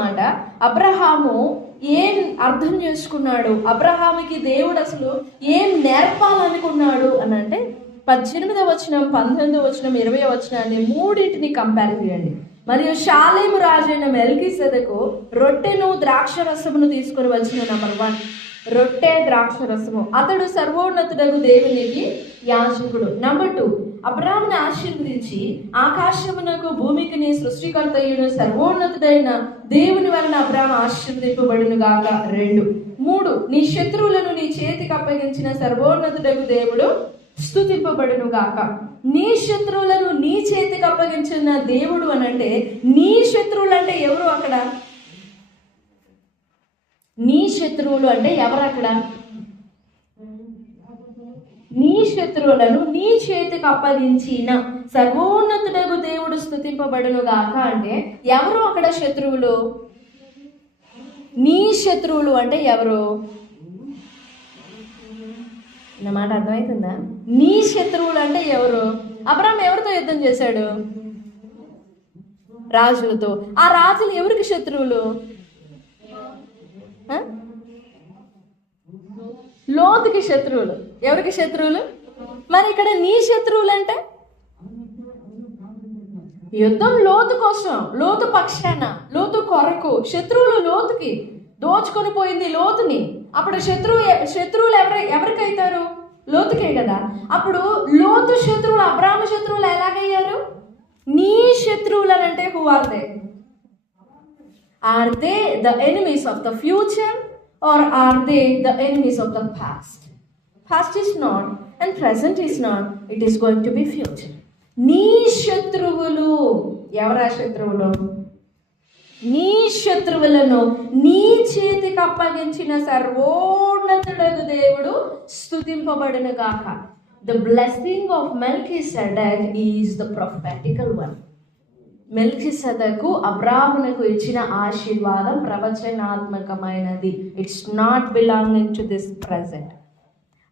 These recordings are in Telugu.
మాట, అబ్రహాము ఏం అర్థం చేసుకున్నాడు, అబ్రహాముకి దేవుడు అసలు ఏం నేర్పాలనుకున్నాడు అని అంటే 18వ వచనం, 19వ వచనం, 20వ వచనాన్ని మూడింటిని కంపేర్ చేయండి. మరియు షాలేము రాజైన మెల్కీసెదెకు రొట్టెను ద్రాక్షరసమును తీసుకుని వచ్చిన నంబర్ 1 రొట్టె ద్రాక్షరసము. అతడు సర్వోన్నతుడగు దేవునికి యాజకుడు. నంబర్ 2 అబ్రాహామును ఆశీర్వదించి ఆకాశమునకు భూమికిని సృష్టికర్తయును సర్వోన్నతుడైన దేవుని వలన అబ్రాహాము ఆశీర్వదింపబడును గాక. 2 3 నీ శత్రువులను నీ చేతికి అప్పగించిన సర్వోన్నతుడగు దేవుడు స్తుతింపబడును గాక. నీ శత్రువులను నీ చేతికి అప్పగించిన దేవుడు అని అంటే, నీ శత్రువులు అంటే ఎవరు అక్కడ? నీ శత్రువులు అంటే ఎవరు అక్కడ? నీ శత్రువులను నీ చేతికి అప్పగించిన సర్వోన్నతుడగు దేవుడు స్తుతింపబడును గాక అంటే ఎవరు అక్కడ శత్రువులు? నీ శత్రువులు అంటే ఎవరు? నా మాట అర్థమవుతుందా? నీ శత్రువులు అంటే ఎవరు? అబ్రాహాము ఎవరితో యుద్ధం చేశాడు? రాజులతో. ఆ రాజులు ఎవరికి శత్రువులు? లోతుకి శత్రువులు. ఎవరికి శత్రువులు? మరి ఇక్కడ నీ శత్రువులు అంటే యుద్ధం లోతు కోసం, లోతు పక్షాన, లోతు కొరకు. శత్రువులు లోతుకి దోచుకొని పోయింది లోతుని. అప్పుడు శత్రువులు ఎవరికైతారు? లోతుకే కదా. అప్పుడు లోతు శత్రువులు అబ్రాహాము శత్రువులు ఎలాగయ్యారు? నీ శత్రువులు అని అంటే who are they? Are they the enemies of the future or are they the enemies of the past? Past is not and present is not, it is going to be future. నీ శత్రువులు ఎవరా? శత్రువులు నీ శత్రువులను నీ చేతికి అప్పగించిన సర్వోన్నతుడగు దేవుడు స్తుతింపబడును గాక. The blessing of Melchizedek is the prophetical one. మెల్కీసెదెకు అబ్రాహామునకు ఇచ్చిన ఆశీర్వాదం ప్రవచనాత్మకమైనది. It's not belonging to this present.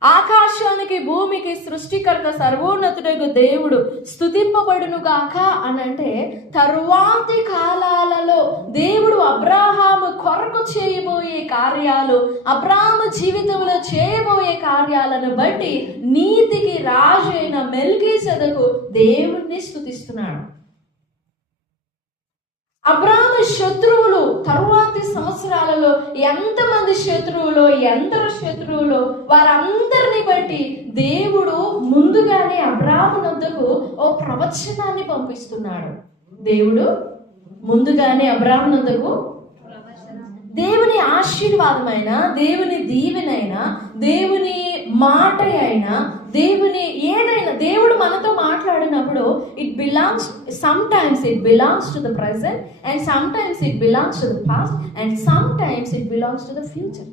ఆకాశానికి భూమికి సృష్టికర్త సర్వోన్నతుడగు దేవుడు స్తుతింపబడును గాక అని అంటే తరువాతి కాలాలలో దేవుడు అబ్రాహాము కొరకు చేయబోయే కార్యాలు, అబ్రాహాము జీవితంలో చేయబోయే కార్యాలను బట్టి నీతికి రాజు అయిన మెల్కీసెదెకు దేవుణ్ణి స్తుతిస్తున్నాడు. అబ్రాహాము శత్రువులు తరువాతి సంవత్సరాలలో ఎంతమంది శత్రువులు, ఎందరు శత్రువులు, వారందరిని బట్టి దేవుడు ముందుగానే అబ్రాహాము వద్దకు ఓ ప్రవచనాన్ని పంపిస్తున్నాడు. దేవుడు ముందుగానే అబ్రాహాము వద్దకు దేవుని ఆశీర్వాదమైన, దేవుని దీవెనైనా, దేవుని మాట అయినా, దేవుని ఏదైనా దేవుడు మనతో మాట్లాడినప్పుడు it belongs, sometimes it belongs to the present and sometimes it belongs to the past and sometimes it belongs to the future.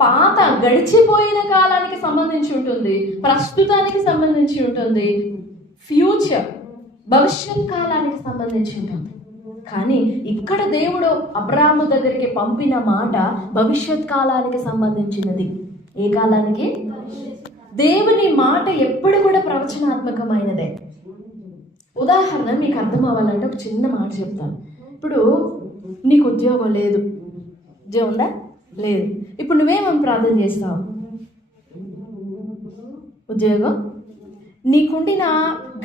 పాత గడిచిపోయిన కాలానికి సంబంధించి ఉంటుంది, ప్రస్తుతానికి సంబంధించి ఉంటుంది, ఫ్యూచర్ భవిష్యత్ కాలానికి సంబంధించి ఉంటుంది. కానీ ఇక్కడ దేవుడు అబ్రాహాము దగ్గరికి పంపిన మాట భవిష్యత్ కాలానికి సంబంధించినది. ఏ కాలానికి? దేవుని మాట ఎప్పుడు కూడా ప్రవచనాత్మకమైనదే. ఉదాహరణ మీకు అర్థం అవ్వాలంటే ఒక చిన్న మాట చెప్తాను. ఇప్పుడు నీకు ఉద్యోగం లేదు, ఉద్యోగం ఉందా? లేదు. ఇప్పుడు నువ్వేమని ప్రార్థన చేస్తావు? ఉద్యోగం. నీకుండిన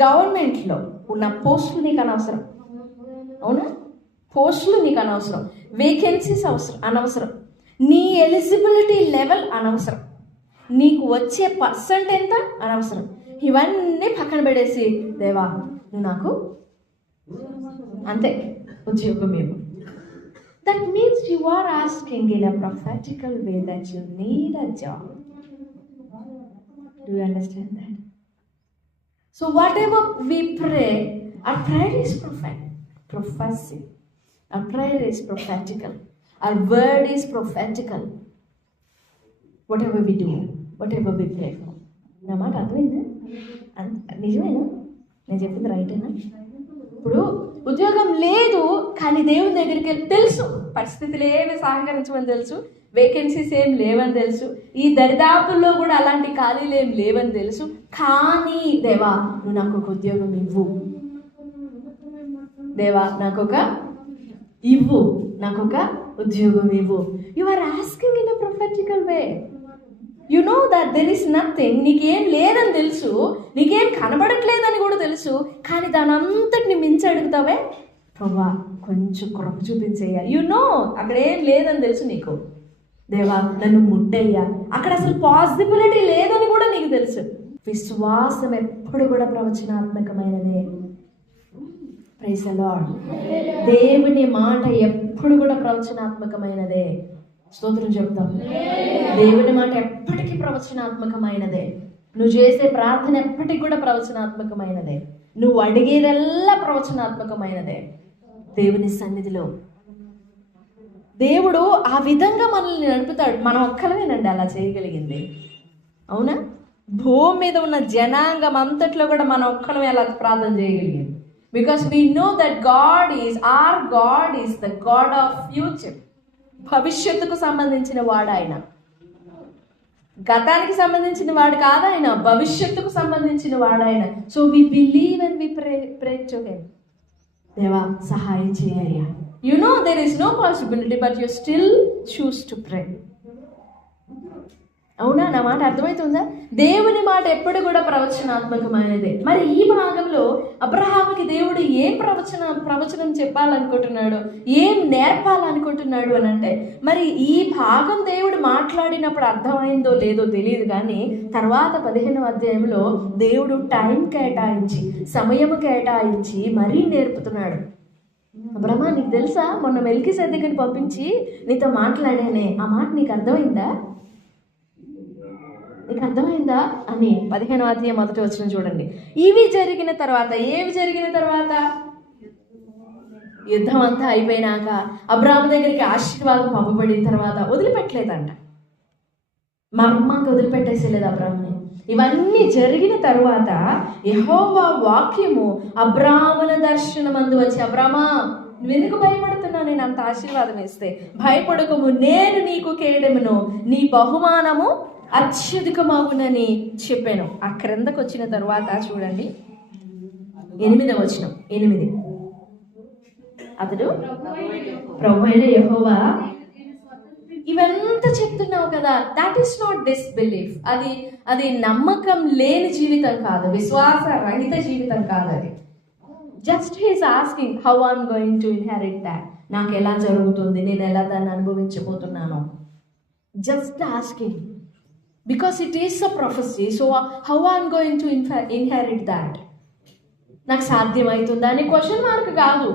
గవర్నమెంట్లో ఉన్న పోస్టులు నీకు అనవసరం, అవునా? పోస్టులు నీకు అనవసరం, వేకెన్సీస్ అనవసరం, నీ ఎలిజిబిలిటీ లెవెల్ అనవసరం, నీకు వచ్చే పర్సెంట్ ఎంత అనవసరం. ఇవన్నీ పక్కన పెడేసి దేవా నువ్వు నాకు అంతే ఉద్యోగం ఏమో. That means you are asking in a prophetical way that you need a job. Do you understand that? So whatever we pray, our prayer is prophecy. Our prayer is prophetical. Our word is prophetical. Whatever we do, whatever we pray for. నా మాట అర్థమైందా? నిజమేనా? నేను చెప్పింది రైటేనా? ఇప్పుడు ఉద్యోగం లేదు కానీ దేవుని దగ్గరికి వెళ్ళి తెలుసు పరిస్థితులు ఏమి సహకరించమని తెలుసు, వేకెన్సీస్ ఏం లేవని తెలుసు, ఈ దరిదాపుల్లో కూడా అలాంటి ఖాళీలు ఏం లేవని తెలుసు. కానీ దేవా నువ్వు నాకు ఒక ఉద్యోగం ఇవ్వు, దేవా నాకు ఒక ఇవ్వు, నాకు ఒక ఉద్యోగం ఇవ్వు. You are asking in a prophetical way. You know that there is nothing. నీకేం లేదని తెలుసు, నీకేం కనబడట్లేదని కూడా తెలుసు, కానీ దాని అంతటిని మించి అడుగుతావే, ప్రభా కొంచెం కృప చూపించేయ్యా. యు నో అక్కడ ఏం లేదని తెలుసు నీకు. దేవా నన్ను ముట్టయ్యా, అక్కడ అసలు పాసిబిలిటీ లేదని కూడా నీకు తెలుసు. విశ్వాసం ఎప్పుడు కూడా ప్రవచనాత్మకమైనదే. Praise the lord. దేవుని మాట ఎప్పుడు కూడా ప్రవచనాత్మకమైనదే. స్తోత్రం చెప్తాం. దేవుని మాట ఎప్పటికీ ప్రవచనాత్మకమైనదే. నువ్వు చేసే ప్రార్థన ఎప్పటికి కూడా ప్రవచనాత్మకమైనదే. నువ్వు అడిగేదల్లా ప్రవచనాత్మకమైనదే. దేవుని సన్నిధిలో దేవుడు ఆ విధంగా మనల్ని నడుపుతాడు. మనం ఒక్కలమేనండి అలా చేయగలిగింది, అవునా? భూమి మీద ఉన్న జనాంగం అంతట్లో కూడా మనం ఒక్కలమే అలా ప్రార్థన చేయగలిగింది. Because we know that God is the God of future. భవిష్యత్తుకు సంబంధించిన వాడు ఆయన. గతానికి సంబంధించిన వాడు కాదు ఆయన, భవిష్యత్తుకు సంబంధించిన వాడు ఆయన. So we believe and we pray to him. దేవా సహాయం చేయ్యా. You know there is no possibility, but you still choose to pray. అవునా? నా మాట అర్థమవుతుందా? దేవుని మాట ఎప్పుడు కూడా ప్రవచనాత్మకమైనదే. మరి ఈ భాగంలో అబ్రహాముకి దేవుడు ఏం ప్రవచనం చెప్పాలనుకుంటున్నాడు, ఏం నేర్పాలనుకుంటున్నాడు అని అంటే, మరి ఈ భాగం దేవుడు మాట్లాడినప్పుడు అర్థమైందో లేదో తెలియదు, కానీ తర్వాత 15వ అధ్యాయంలో దేవుడు టైం కేటాయించి, సమయం కేటాయించి మరీ నేర్పుతున్నాడు. అబ్రహ్మా నీకు తెలుసా, మొన్న మెల్కీసెదెకుని పంపించి నీతో మాట్లాడానే, ఆ మాట నీకు అర్థమైందా అని 15వ అధ్యాయం 1వ వచనం చూడండి. ఇవి జరిగిన తర్వాత, ఏవి జరిగిన తర్వాత? యుద్ధం అంతా అయిపోయినాక అబ్రహాము దగ్గరికి ఆశీర్వాదం పంపబడిన తర్వాత వదిలిపెట్టలేదంట. మర్మంగా వదిలిపెట్టేసేలేదు అబ్రహాముని. ఇవన్నీ జరిగిన తరువాత యెహోవా వాక్యము అబ్రామున దర్శనమందు వచ్చి, అబ్రామా నువ్వెందుకు భయపడుతున్నా, నేను అంత ఆశీర్వాదం ఇస్తే? భయపడకము, నేను నీకు కేడమును, నీ బహుమానము అత్యధికమగునని చెప్పాను. ఆ క్రిందకు వచ్చిన తరువాత చూడండి 8వ వచనం. 8 అతడు ప్రభువైన యెహోవా, ఇవంతా చెప్తున్నావు కదా, దాట్ ఈస్ నాట్ డిస్బిలీఫ్. అది నమ్మకం లేని జీవితం కాదు, విశ్వాస రహిత జీవితం కాదు. అది just he's asking how I'm going to inherit that. నాకు ఎలా జరుగుతుంది, నేను ఎలా దాన్ని అనుభవించబోతున్నాను. Just asking because it is a prophecy. So how I'm going to inherit that. నాకు సాధ్యమవుతుందా అని క్వశ్చన్ మార్క్ కాదు.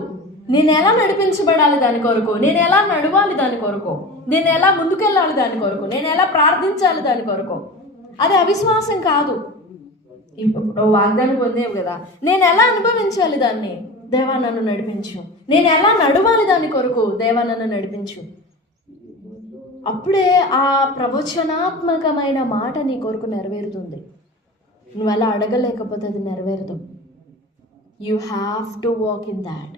నేను ఎలా నడిపించబడాలి దాని కొరకు, నేను ఎలా నడవాలి దాని కొరకు, నేను ఎలా ముందుకెళ్ళాలి దాని కొరకు, నేను ఎలా ప్రార్థించాలి దాని కొరకు. అది అవిశ్వాసం కాదు. ఇప్పుడు వాగ్దానం పొందేవు కదా, నేను ఎలా అనుభవించాలి దాన్ని, దేవా నన్ను నడిపించు. నేను ఎలా నడవాలి దాని కొరకు, దేవా నన్ను నడిపించు. అప్పుడే ఆ ప్రవచనాత్మకమైన మాట నీ కొరకు నెరవేరుతుంది. నువ్వు అలా అడగలేకపోతే అది నెరవేరదు. You have to walk in that.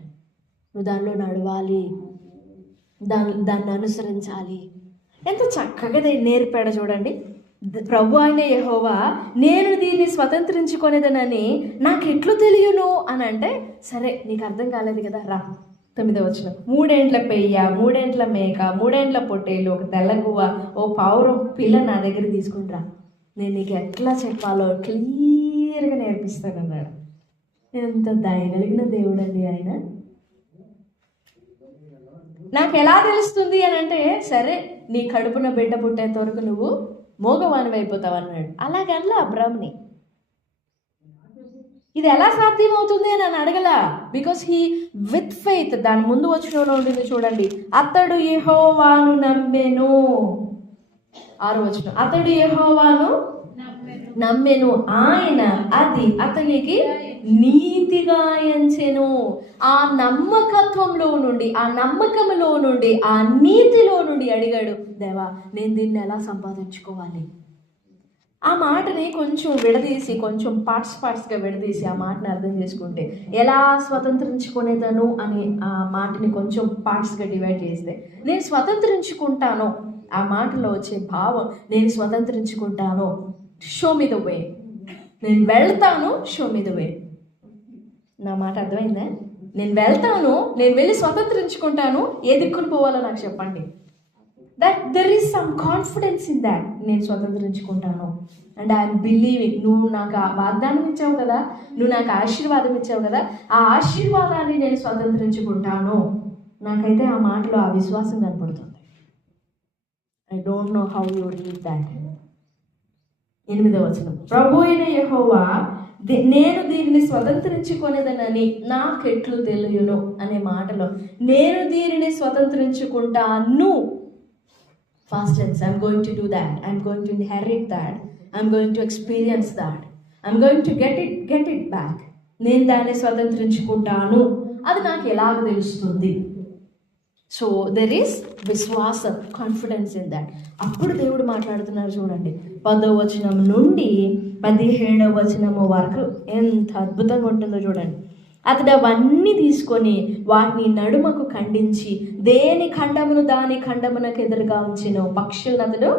నువ్వు దానిలో నడవాలి, దాన్ని అనుసరించాలి. ఎంత చక్కగా నేర్పాడు చూడండి. ప్రభు అయిన యెహోవా, నేను దీన్ని స్వతంత్రించుకొనేదనని నాకు ఎట్లు తెలియను అని అంటే, సరే నీకు అర్థం కాలేదు కదా, రా 9వ వచనం. 3 ఏండ్ల పెయ్య, 3 ఏండ్ల మేక, 3 ఏండ్ల పొట్టేలు, ఒక తెల్లగువ్వ, ఓ పావురం పిల్ల నా దగ్గర తీసుకుంటా, నేను నీకు ఎట్లా చెప్పాలో క్లియర్గా నేర్పిస్తానన్నాడు. ఎంత దయ కలిగిన దేవుడండి ఆయన. నాకు ఎలా తెలుస్తుంది అని అంటే, సరే నీ కడుపున బిడ్డ పుట్టేంత వరకు నువ్వు మోగవానివి అయిపోతావు అన్నాడు. అలాగనలా అబ్రామ్ని. ఇది ఎలా సాధ్యమవుతుంది అని నన్ను అడగలా. బికాస్ హీ విత్ ఫెయిత్, దాని ముందు వచ్చినలో ఉంటుంది చూడండి, అతడు యెహోవాను నమ్మెను. 6వ వచనం, అతడు యెహోవాను నమ్మెను, ఆయన అది అతనికి నీతిగా ఎంచెను. ఆ నమ్మకత్వంలో నుండి, ఆ నమ్మకంలో నుండి, ఆ నీతిలో నుండి అడిగాడు, దేవా నేను దీన్ని ఎలా సంపాదించుకోవాలి. ఆ మాటని కొంచెం విడదీసి, కొంచెం పార్ట్స్గా విడదీసి ఆ మాటని అర్థం చేసుకుంటే, ఎలా స్వతంత్రించుకునేదను అనే ఆ మాటని కొంచెం పార్ట్స్గా డివైడ్ చేస్తే, నేను స్వతంత్రించుకుంటాను, ఆ మాటలో వచ్చే భావం, నేను స్వతంత్రించుకుంటాను, షో మీ ద వే, నేను వెళ్తాను, షో మీ ద వే. నా మాట అర్థమైందా? నేను వెళ్తాను, నేను వెళ్ళి స్వతంత్రించుకుంటాను, ఏ దిక్కును పోవాలో నాకు చెప్పండి. That there is some confidence in that. నేను స్వతంత్రించుకుంటాను అండ్ ఐఎమ్ బిలీవింగ్. నువ్వు నాకు ఆ వాగ్దానం ఇచ్చావు కదా, నువ్వు నాకు ఆశీర్వాదం ఇచ్చావు కదా, ఆ ఆశీర్వాదాన్ని నేను స్వతంత్రించుకుంటాను. నాకైతే ఆ మాటలో ఆ విశ్వాసం కనపడుతుంది. I don't know how you read that. 8వ వచనం, ప్రభు అయిన యెహోవా నేను దీనిని స్వతంత్రించుకొనేదనని నాకెట్లు తెలియను అనే మాటలో నేను దీనిని స్వతంత్రించుకుంటాను. Fast tense, I'm going to do that, I'm going to inherit that, I'm going to experience that, I'm going to get it back. నేను దాన్ని స్వతంత్రించుకుంటాను. అది నాకు ఎలాగ తెలుస్తుంది? సో దెర్ ఈస్ విశ్వాసం, కాన్ఫిడెన్స్ ఇన్ దాట్. అప్పుడు దేవుడు మాట్లాడుతున్నారు చూడండి, 10వ వచనం నుండి 17వ వచనము వరకు ఎంత అద్భుతంగా ఉంటుందో చూడండి. అతడు అవన్నీ తీసుకొని వాటిని నడుమకు ఖండించి దేని ఖండమును దాని ఖండమునకు ఎదురుగా ఉంచెను. పక్షులను అతడు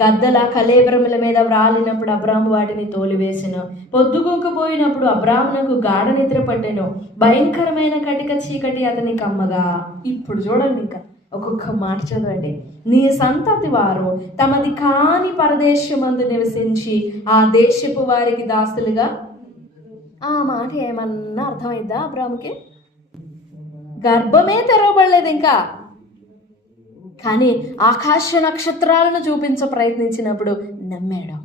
గద్దల కళేబరముల మీద వ్రాలినప్పుడు అబ్రాము వాటిని తోలివేసెను. పొద్దుగూకపోయినప్పుడు అబ్రామునకు గాఢ నిద్ర పట్టెను. భయంకరమైన కటిక చీకటి అతని కమ్మగా. ఇప్పుడు చూడండి, ఇంకా ఒక్కొక్క మాట చదవండి. నీ సంతతి వారు తమది కాని పరదేశమందు నివసించి ఆ దేశపు వారికి దాసులుగా. ఆ మాట ఏమన్నా అర్థమైద్దా అబ్రాముకి? గర్భమే తెరవబడలేదు ఇంకా, కానీ ఆకాశ నక్షత్రాలను చూపించ ప్రయత్నించినప్పుడు నమ్మాడు.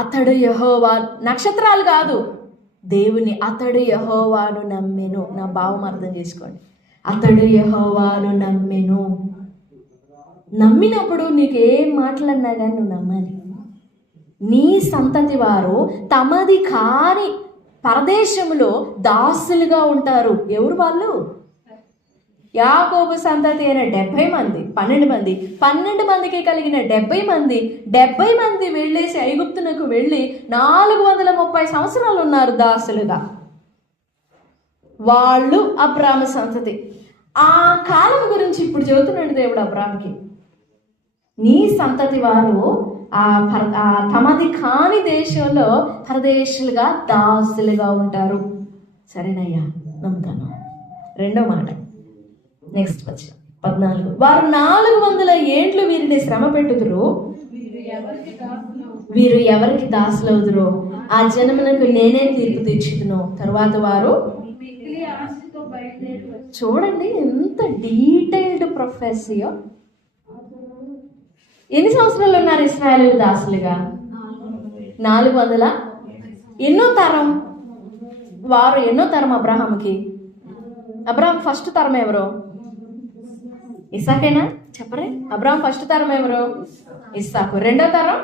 అతడు యెహోవా, నక్షత్రాలు కాదు దేవుని, అతడు యెహోవాను నమ్మెను. నా భావం అర్థం చేసుకోండి. అతడు యెహోవాను నమ్మెను. నమ్మినప్పుడు నీకు ఏం మాటలన్నా కానీ నువ్వు నమ్మాలి. నీ సంతతి వారు తమది కాని పరదేశములో దాసులుగా ఉంటారు. ఎవరు వాళ్ళు? యాకోబు సంతతి అయిన 70 మంది, 12 మందికి కలిగిన 70 మంది వెళ్ళేసి ఐగుప్తునకు వెళ్ళి 430 సంవత్సరాలు ఉన్నారు దాసులుగా. వాళ్ళు అబ్రాము సంతతి. ఆ కాలం గురించి ఇప్పుడు చెబుతున్నాడు దేవుడు అబ్రాముకి. నీ సంతతి వారు తమది కాని దేశంలో పరదేశులుగా దాసులుగా ఉంటారు. సరేనయ్యా, నమ్ముతాను. 2వ మాట, నెక్స్ట్ వచ్చిన 14, వారు 400 ఏండ్లు వీరిని శ్రమ పెట్టుదురు, వీరు ఎవరికి దాసులవుదురో ఆ జనమునకు నేనే తీర్పు తీర్చుదును. తరువాత వారు చూడండి ఎంత డీటెయిల్డ్ ప్రొఫెసీయో. ఎన్ని సంవత్సరాలు ఉన్నారు ఇశ్రాయేలు దాసులుగా? 400. ఎన్నో తరం వారు? ఎన్నో తరం అబ్రాహాముకి? అబ్రాహాం ఫస్ట్ తరం ఎవరు? ఇస్సాకేనా? చెప్పరే. అబ్రాహాం ఫస్ట్ తరం ఎవరు? ఇస్సాకు. 2వ తరం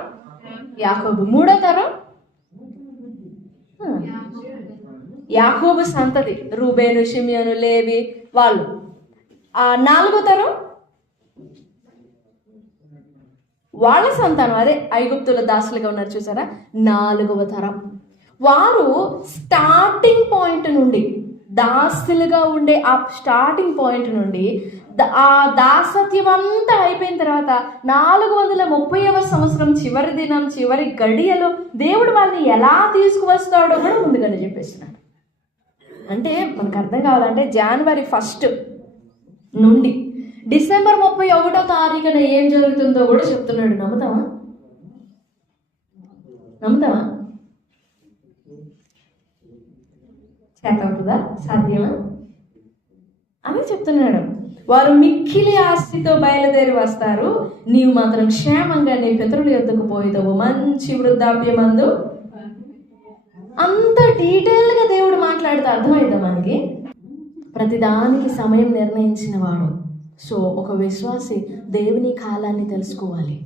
యాకోబు. 3వ తరం యాకోబు సంతతి రూబేను, షిమియోను, లేవి వాళ్ళు. 4వ తరం వాళ్ళ సంతానం, అదే ఐగుప్తుల దాసులుగా ఉన్నారు చూసారా, 4వ తరం. వారు స్టార్టింగ్ పాయింట్ నుండి, దాసులుగా ఉండే ఆ స్టార్టింగ్ పాయింట్ నుండి ఆ దాసత్యం అంతా అయిపోయిన తర్వాత 430వ సంవత్సరం చివరి దినం, చివరి గడియలో దేవుడు వాళ్ళని ఎలా తీసుకువస్తాడో కూడా ముందుగానే చెప్పేసినాడు. అంటే మనకు అర్థం కావాలంటే జనవరి 1 నుండి డిసెంబర్ 31వ తారీఖున ఏం జరుగుతుందో కూడా చెప్తున్నాడు. నమ్ముతావా? చేత అవుతుందా? సాధ్యమా అని చెప్తున్నాడు. వారు మిక్కిలి ఆస్తితో బయలుదేరి వస్తారు, నీవు మాత్రం క్షేమంగా నీ పితరుల యొద్దకు పోయేదవు మంచి వృద్ధాప్యమందు. అంత డీటెయిల్గా దేవుడు మాట్లాడితే అర్థమైందా మనకి? ప్రతిదానికి సమయం నిర్ణయించిన వాడు. సో ఒక విశ్వాసి దేవుని కాలాన్ని తెలుసుకోవాలి.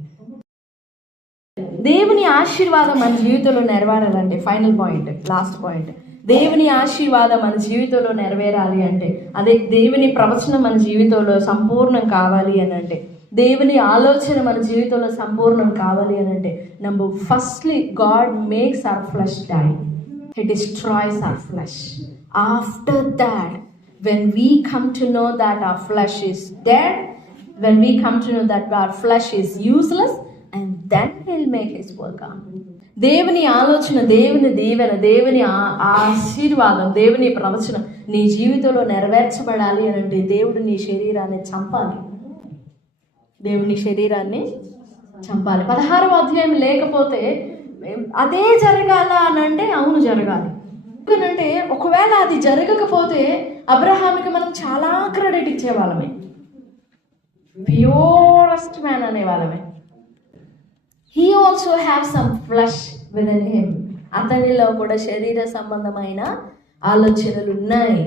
దేవుని ఆశీర్వాదం మన జీవితంలో నెరవేరాలంటే, ఫైనల్ పాయింట్, లాస్ట్ పాయింట్, దేవుని ఆశీర్వాదం మన జీవితంలో నెరవేరాలి అంటే, అదే దేవుని ప్రవచనం మన జీవితంలో సంపూర్ణం కావాలి అని అంటే, దేవుని ఆలోచన మన జీవితంలో సంపూర్ణం కావాలి అని అంటే, firstly God makes our flesh die. He destroys our flesh. After that, when we come to know that our flesh is dead, when we come to know that our flesh is useless, and then He'll make His work on. దేవుని ఆలోచన, దేవుని దీవెన, దేవుని ఆశీర్వాదం, దేవుని ప్రవచనం నీ జీవితంలో నెరవేర్చబడాలి అని అంటే దేవుడు నీ శరీరాన్ని చంపాలి. దేవుని శరీరాన్ని చంపాలి. 16వ అధ్యాయం లేకపోతే అదే జరగాల అని అంటే అవును జరగాలి. ఎందుకంటే ఒకవేళ అది జరగకపోతే అబ్రహాముకి మనం చాలా క్రెడిట్ ఇచ్చేవాళ్ళమే, ప్యూరెస్ట్ మ్యాన్ అనేవాళ్ళమే. He also have some flesh within him. అతనిలో కూడా శరీర సంబంధమైన ఆలోచనలు ఉన్నాయి.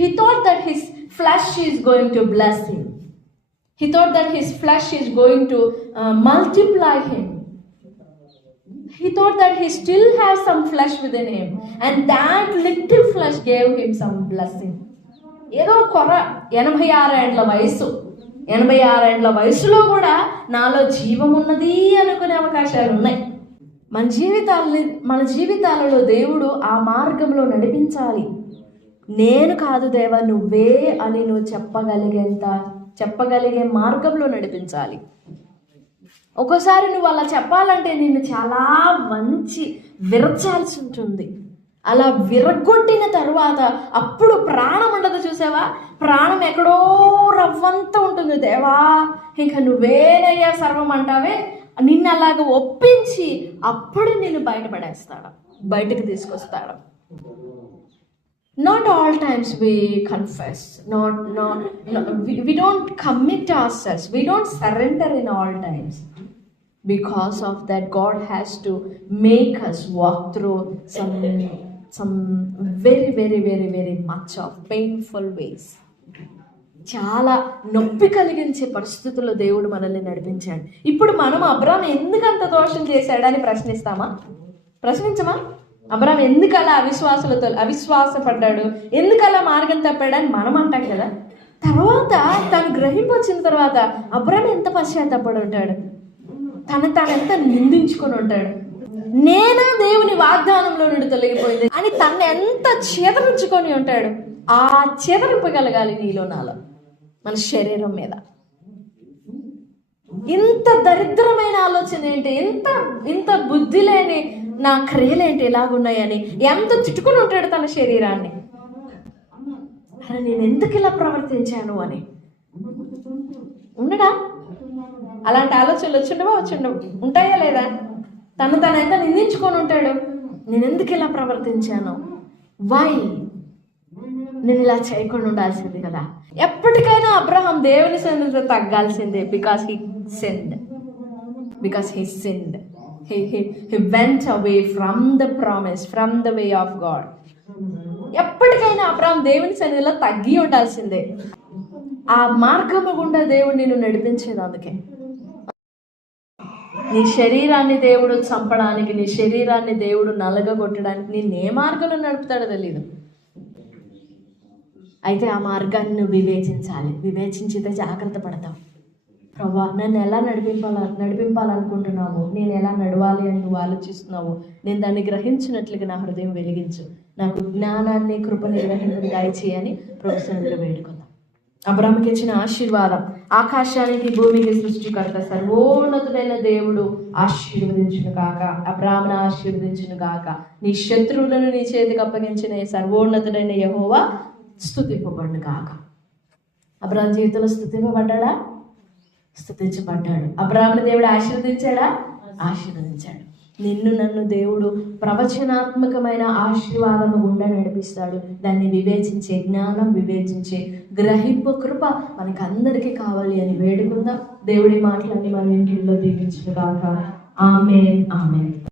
He thought that his flesh is going to bless him. He thought that his flesh is going to multiply him. He thought that he still has some flesh within him, and that little flesh gave him some blessing. ఏదో 86 ఏండ్ల వయసు, 86 వయసులో కూడా నాలో జీవం ఉన్నది అనుకునే అవకాశాలు ఉన్నాయి. మన జీవితాలలో దేవుడు ఆ మార్గంలో నడిపించాలి. నేను కాదు దేవా నువ్వే అని నువ్వు చెప్పగలిగే మార్గంలో నడిపించాలి. ఒక్కోసారి నువ్వు అలా చెప్పాలంటే నిన్ను చాలా విరచాల్సి ఉంటుంది. అలా విరగొట్టిన తరువాత అప్పుడు ప్రాణం ఉండదు, చూసావా? ప్రాణం ఎక్కడో రవ్వంత ఉంటుంది. దేవా ఇంకా నువ్వేనయ్యా సర్వం అంటావే, నిన్ను అలాగ ఒప్పించి అప్పుడు నిన్ను బయటకు తీసుకొస్తాడు. Not all times we confess, we don't commit ourselves, we don't surrender in all times. Because of that, God has to make us walk through some very, very, very, very much of painful ways. చాలా నొప్పి కలిగించే పరిస్థితుల్లో దేవుడు మనల్ని నడిపించాడు. ఇప్పుడు మనం అబ్రాహాము ఎందుకు అంత దోషం చేశాడని ప్రశ్నించమా? అబ్రాహాము ఎందుకు అలా అవిశ్వాసపడ్డాడు, ఎందుకు అలా మార్గం తప్పాడని మనం అంటాం కదా. తర్వాత తను గ్రహింపు వచ్చిన తర్వాత అబ్రాహాము ఎంత పశ్చాత్తాపడి ఉంటాడు, తను ఎంత నిందించుకొని ఉంటాడు. నేనా దేవుని వాగ్దానంలో నుండి తొలగిపోయింది అని తను ఎంత చేదరించుకొని ఉంటాడు. ఆ చేదరింపగలగాలి నీలో నాలో, మన శరీరం మీద. ఇంత దరిద్రమైన ఆలోచన ఏంటి, ఇంత బుద్ధి లేని నా క్రియలేంటి ఇలాగున్నాయని ఎంత చుట్టుకుని ఉంటాడు తన శరీరాన్ని. అరే నేను ఎందుకు ఇలా ప్రవర్తించాను అని ఉండడా? అలాంటి ఆలోచనలు వచ్చిండవు ఉంటాయా లేదా? తనైతే నిందించుకొని ఉంటాడు. నేను ఎందుకు ఇలా ప్రవర్తించాను, వై నేను ఇలా చేయకుండా ఉండాల్సింది కదా. ఎప్పటికైనా అబ్రహాం దేవుని సన్నిధిలో తగ్గాల్సిందే. Because he sinned. He went away from the promise, from the way of God. ఎప్పటికైనా అబ్రహాం దేవుని సన్నిధిలో తగ్గి ఉండాల్సిందే. ఆ మార్గము గుండా దేవుడు నిన్ను నడిపించేది. అందుకే నీ శరీరాన్ని దేవుడు చంపడానికి, నీ శరీరాన్ని దేవుడు నలగగొట్టడానికి నిన్ను ఏ మార్గంలో నడుపుతాడో తెలియదు. అయితే ఆ మార్గాన్ని నువ్వు వివేచించితే జాగ్రత్త పడతావు. ప్రభా నన్ను ఎలా నడిపింపాలనుకుంటున్నావు, నేను ఎలా నడవాలి అని నువ్వు ఆలోచిస్తున్నావు, నేను దాన్ని గ్రహించినట్లుగా నా హృదయం వెలిగించు, నాకు జ్ఞానాన్ని కృపని దయచేయని ప్రభుత్వంలో వేడుకుందాం. అబ్రాహాముకి ఇచ్చిన ఆశీర్వాదం, ఆకాశానికి భూమికి సృష్టికర్త సర్వోన్నతుడైన దేవుడు ఆశీర్వదించును గాక. అబ్రాహామును ఆశీర్వదించును గాక. నీ శత్రువులను నీ చేతికి అప్పగించిన సర్వోన్నతుడైన యెహోవా స్తుతింపబడును గాక. అబ్రాహాము జీవితంలో స్తుతింపబడ్డాడా? స్తుతించబడ్డాడు. అబ్రాహామును దేవుడు ఆశీర్వదించాడు. నిన్ను నన్ను దేవుడు ప్రవచనాత్మకమైన ఆశీర్వాదము గుండా నడిపిస్తాడు. దాన్ని వివేచించే జ్ఞానం, వివేచించే గ్రహింపు కృప మనకు అందరికీ కావాలి అని వేడుకుందాం. దేవుడి మాటలన్నీ మన ఇంటిలో దీవించును గాక. ఆమేన్.